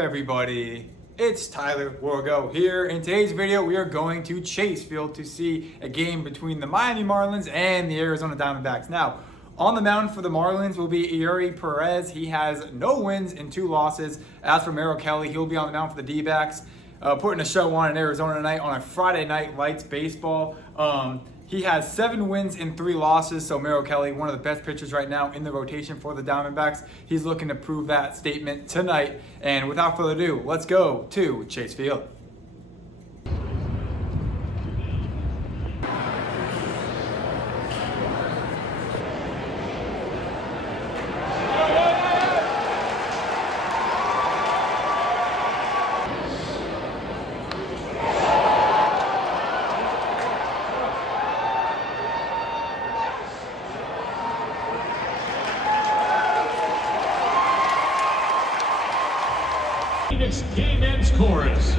everybody? It's Tyler Wargo here. In today's video, we are going to Chase Field to see a game between the Miami Marlins and the Arizona Diamondbacks. Now, on the mound for the Marlins will be Eury Perez. He has no wins and 2 losses. As for Merrill Kelly, he'll be on the mound for the D-backs, putting a show on in Arizona tonight on a Friday night lights baseball. He has 7 wins and 3 losses, so Merrill Kelly, one of the best pitchers right now in the rotation for the Diamondbacks. He's looking to prove that statement tonight. And without further ado, let's go to Chase Field. Game ends chorus.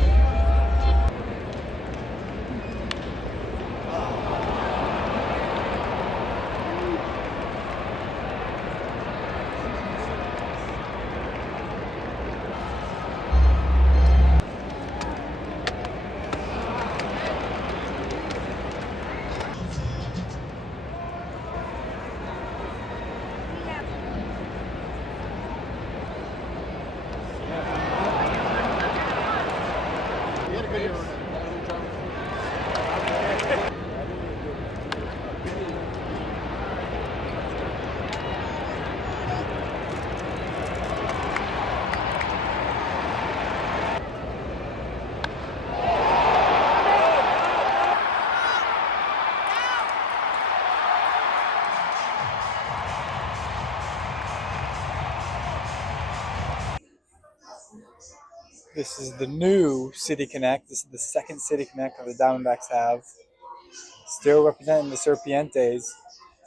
This is the new City Connect. This is the second City Connect that the Diamondbacks have. Still representing the Serpientes,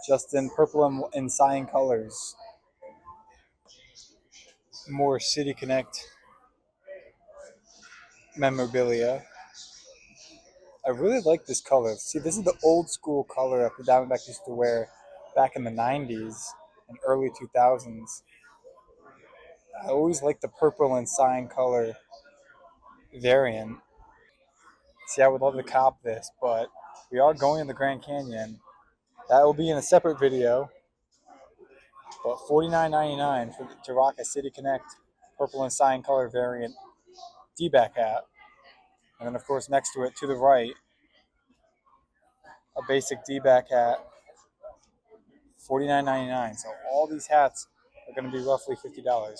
just in purple and cyan colors. More City Connect memorabilia. I really like this color. See, this is the old school color that the Diamondbacks used to wear back in the 90s and early 2000s. I always liked the purple and cyan color variant. See, I would love to cop this, but we are going in the Grand Canyon. That will be in a separate video. But $49.99 to rock a City Connect purple and cyan color variant D-back hat. And then, of course, next to it, to the right, a basic D-back hat, $49.99. So all these hats are going to be roughly $50.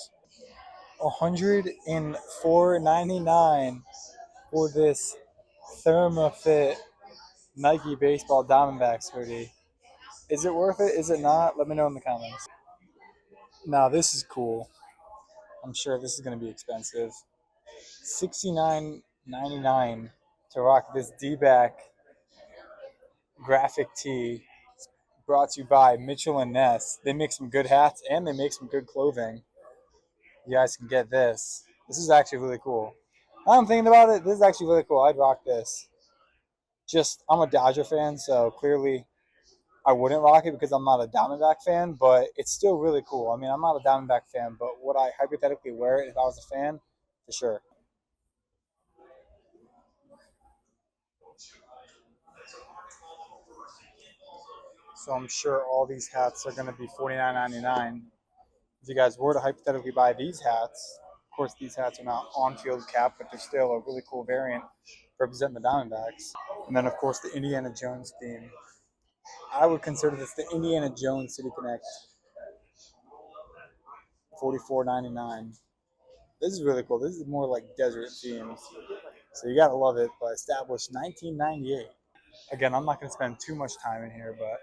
$104.99 for this ThermaFit Nike Baseball Diamondbacks hoodie. Is it worth it? Is it not? Let me know in the comments. Now this is cool. I'm sure this is going to be expensive. $69.99 to rock this D-back graphic tee. It's brought to you by Mitchell & Ness. They make some good hats and they make some good clothing. You guys can get this. This is actually really cool. I'm thinking about it. This is actually really cool. I'd rock this. I'm a Dodger fan, so clearly I wouldn't rock it because I'm not a Diamondback fan, but it's still really cool. I mean, I'm not a Diamondback fan, but would I hypothetically wear it if I was a fan? For sure. So I'm sure all these hats are going to be $49.99. If you guys were to hypothetically buy these hats, of course these hats are not on-field cap, but they're still a really cool variant representing the Diamondbacks. And then, of course, the Indiana Jones theme. I would consider this the Indiana Jones City Connect. $44.99. This is really cool. This is more like desert themes. So you gotta love it, but established 1998. Again, I'm not gonna spend too much time in here, but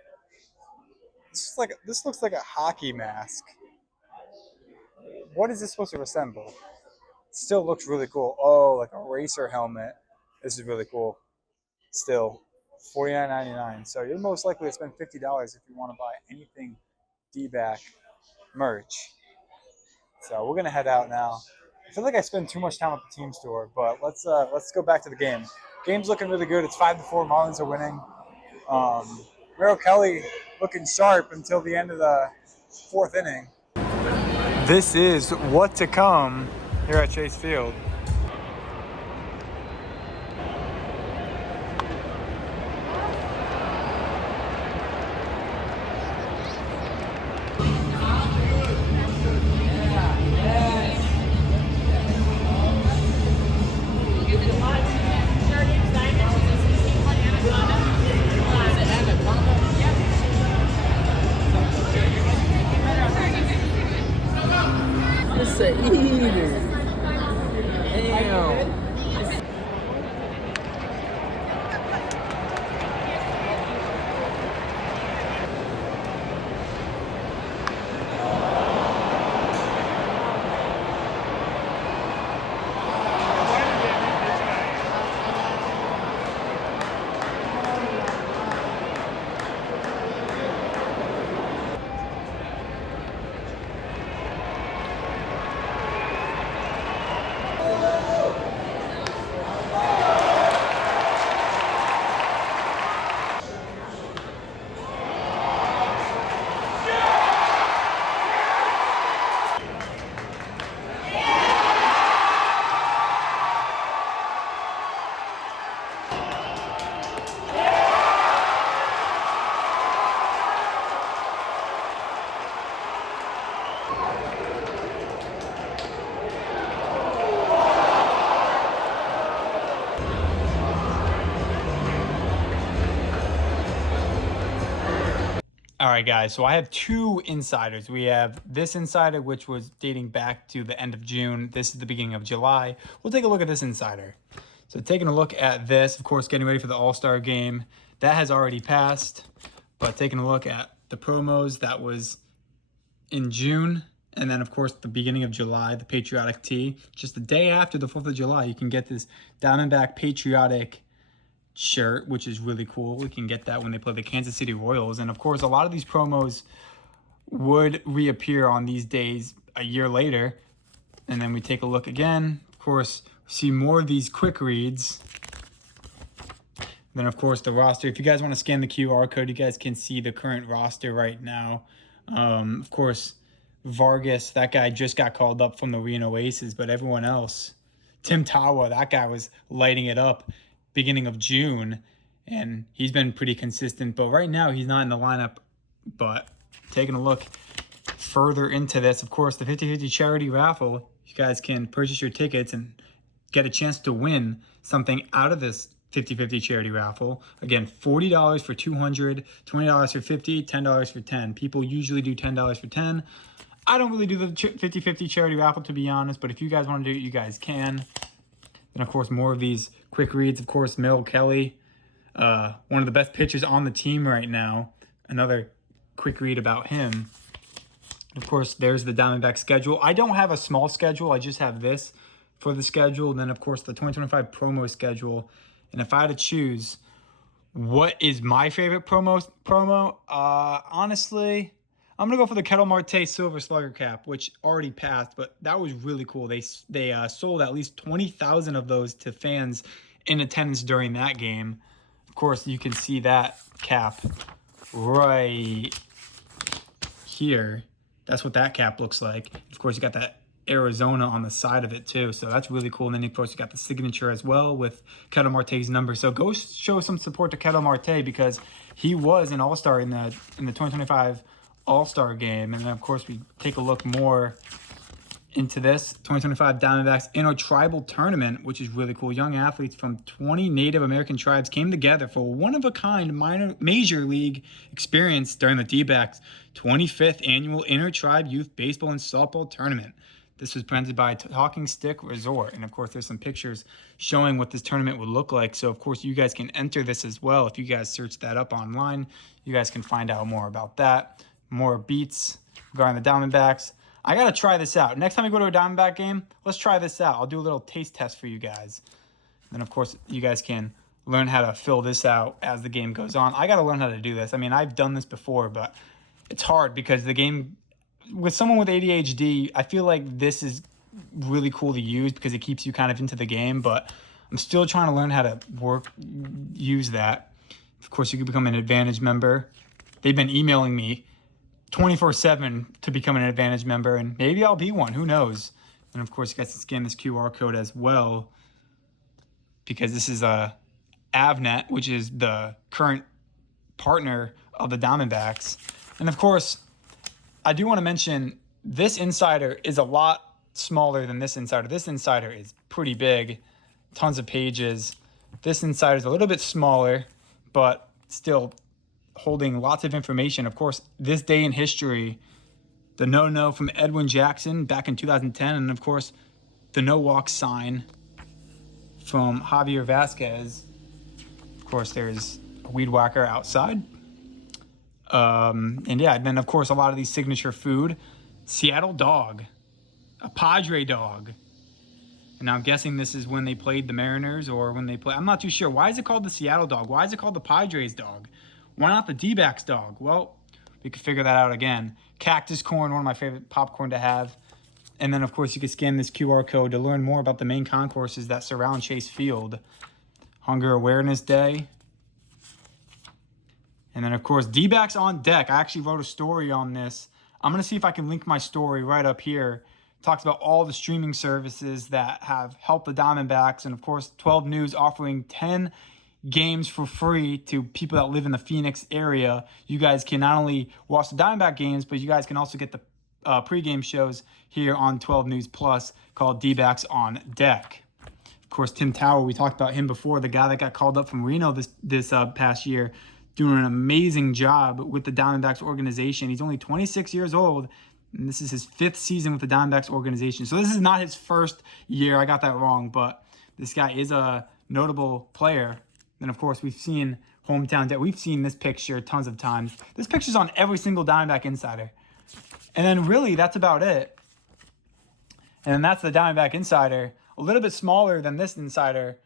this looks like a hockey mask. What is this supposed to resemble? It still looks really cool. Oh, like a racer helmet. This is really cool. Still, $49.99. So you're most likely to spend $50 if you want to buy anything D-back merch. So we're gonna head out now. I feel like I spend too much time at the team store, but let's go back to the game. Game's looking really good. It's 5-4. Marlins are winning. Merrill Kelly looking sharp until the end of the 4th inning. This is what to come here at Chase Field. It's a eater. Damn. All right, guys, so I have two insiders. We have this insider, which was dating back to the end of June. This is the beginning of July. We'll take a look at this insider. So taking a look at this, of course, getting ready for the All-Star game. That has already passed, but taking a look at the promos, that was in June. And then, of course, the beginning of July, the Patriotic Tee. Just the day after the 4th of July, you can get this Diamondback Patriotic shirt, which is really cool. We can get that when they play the Kansas City Royals. And of course, a lot of these promos would reappear on these days a year later. And then we take a look again. Of course, see more of these quick reads. Then, of course, the roster. If you guys want to scan the QR code, you guys can see the current roster right now. Of course, Vargas, that guy just got called up from the Reno Aces, but everyone else, Tim Tawa, that guy was lighting it up beginning of June, and he's been pretty consistent, but right now he's not in the lineup. But taking a look further into this, of course, the 50-50 charity raffle, you guys can purchase your tickets and get a chance to win something out of this 50-50 charity raffle. Again, $40 for 200, $20 for 50, $10 for 10. People usually do $10 for 10. I don't really do the 50-50 charity raffle, to be honest, but if you guys want to do it, you guys can. And of course, more of these quick reads. Of course, Mel Kelly, one of the best pitchers on the team right now. Another quick read about him. Of course, there's the Diamondback schedule. I don't have a small schedule. I just have this for the schedule. And then, of course, the 2025 promo schedule. And if I had to choose what is my favorite promo, honestly, I'm going to go for the Ketel Marte Silver Slugger cap, which already passed, but that was really cool. They sold at least 20,000 of those to fans in attendance during that game. Of course, you can see that cap right here. That's what that cap looks like. Of course, you got that Arizona on the side of it too, so that's really cool. And then, of course, you got the signature as well with Ketel Marte's number. So go show some support to Ketel Marte because he was an All-Star in the 2025 All-Star game. And then, of course, we take a look more into this 2025 Diamondbacks Intertribal Tournament, which is really cool. Young athletes from 20 Native American tribes came together for a one-of-a-kind major league experience during the D-backs 25th Annual Intertribe Youth Baseball and Softball Tournament. This was presented by Talking Stick Resort. And, of course, there's some pictures showing what this tournament would look like. So, of course, you guys can enter this as well. If you guys search that up online, you guys can find out more about that. More beats regarding the Diamondbacks. I got to try this out. Next time we go to a Diamondback game, let's try this out. I'll do a little taste test for you guys. Then, of course, you guys can learn how to fill this out as the game goes on. I got to learn how to do this. I mean, I've done this before, but it's hard because the game, with someone with ADHD, I feel like this is really cool to use because it keeps you kind of into the game, but I'm still trying to learn how to use that. Of course, you can become an Advantage member. They've been emailing me 24/7 to become an Advantage member, and maybe I'll be one. Who knows? And of course, you guys can scan this QR code as well, because this is a Avnet, which is the current partner of the Diamondbacks. And of course, I do want to mention this insider is a lot smaller than this insider. This insider is pretty big, tons of pages. This insider is a little bit smaller, but still holding lots of information. Of course, this day in history, the no-no from Edwin Jackson back in 2010, and of course, the no-walk sign from Javier Vasquez. Of course, there's a weed whacker outside. And yeah, and then of course, a lot of these signature food. Seattle dog, a Padre dog. And now I'm guessing this is when they played the Mariners or when they play. I'm not too sure. Why is it called the Seattle dog? Why is it called the Padres dog? Why not the D-backs dog? Well, we could figure that out again. Cactus corn, one of my favorite popcorn to have. And then, of course, you can scan this QR code to learn more about the main concourses that surround Chase Field. Hunger Awareness Day. And then, of course, D-backs on deck. I actually wrote a story on this. I'm going to see if I can link my story right up here. It talks about all the streaming services that have helped the Diamondbacks. And, of course, 12 News offering 10 games for free to people that live in the Phoenix area. You guys can not only watch the Diamondback games, but you guys can also get the pregame shows here on 12 News Plus called D-backs on Deck. Of course, Tim Tower, we talked about him before, the guy that got called up from Reno this past year, doing an amazing job with the Diamondbacks organization. He's only 26 years old, and this is his 5th season with the Diamondbacks organization. So this is not his first year. I got that wrong, but this guy is a notable player. And of course, we've seen hometown debt. We've seen this picture tons of times. This picture's on every single Diamondback insider. And then really, that's about it. And then that's the Diamondback insider. A little bit smaller than this insider.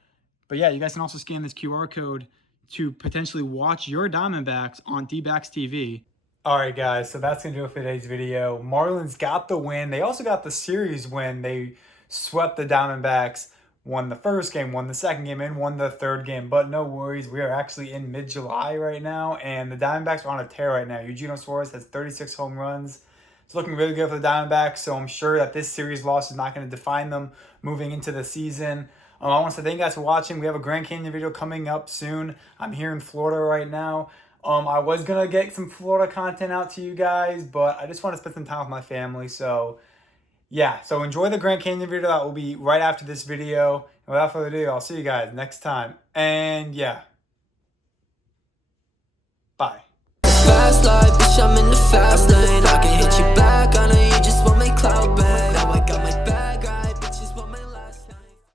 But yeah, you guys can also scan this QR code to potentially watch your Diamondbacks on D-backs TV. All right, guys, so that's going to do it for today's video. Marlins got the win. They also got the series win. They swept the Diamondbacks, won the first game, won the second game, and won the third game. But no worries, we are actually in mid-July right now, and the Diamondbacks are on a tear right now. Eugenio Suarez has 36 home runs. It's looking really good for the Diamondbacks, so I'm sure that this series loss is not going to define them moving into the season. I want to say thank you guys for watching. We have a Grand Canyon video coming up soon. I'm here in Florida right now. I was going to get some Florida content out to you guys, but I just want to spend some time with my family. So, yeah. So, enjoy the Grand Canyon video. That will be right after this video. And without further ado, I'll see you guys next time. And, yeah. Bye. Fast life.